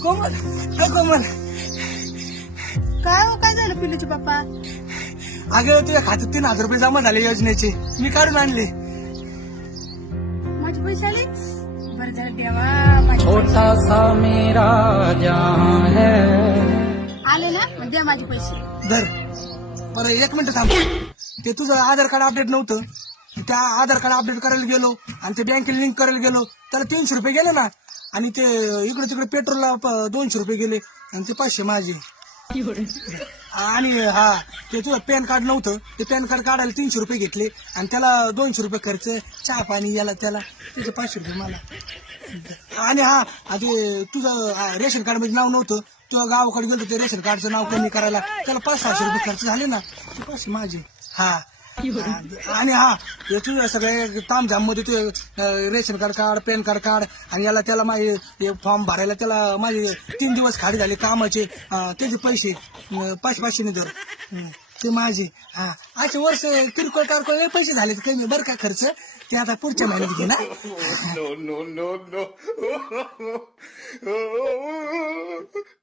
कोमल अ, कोमल. काय हो काय झालं पिल्लूचे पप्पा? अगं तुझ्या खात्यात तीन हजार रुपये जमा झाले योजनेचे. मी काढून आणले. माझे पैसे आले? बरं झालं देवा माझे छोटा सा मेरा जहां है। पैसे आले ना? मग द्या माझे पैसे. धर. बरं एक मिनिट थांब. ते तुझं आधार कार्ड अपडेट नव्हतं. त्या आधार कार्ड अपडेट करायला गेलो आणि ते बँकेला लिंक करायला गेलो. त्याला तीनशे रुपये गेले ना? आणि ते इकडे तिकडे पेट्रोलला दोनशे रुपये गेले आणि ते पाचशे माझे. आणि हा ते तुझं पॅन कार्ड नव्हतं. ते पॅन कार्ड काढायला तीनशे रुपये घेतले आणि त्याला दोनशे रुपये खर्च. चहा पाणी याला त्याला. त्याचे पाचशे रुपये मला. आणि हा ते तुझं रेशन कार्डमध्ये नाव नव्हतं. तुझ्या गावाकडे गेलो ते रेशन कार्डचं नाव कमी करायला. त्याला पाच सहाशे रुपये खर्च झाले ना. ते पाचशे माझे. हा. आणि हा हे तुझं सगळे तामझाममध्ये ते अं, रेशन कार्ड काढ पॅन कार्ड काढ आणि याला त्याला माझे फॉर्म भरायला त्याला माझे तीन दिवस खाली झाले कामाचे. अं, त्याचे पैसे अं, पाचशे पाचशे दर हं, ते माझे. हा. असे वर्ष किरकोळ कारकोळ लय पैसे झाले कमी बरं का खर्च? ते आता पुढच्या महिन्यात घे ना. No, no, no.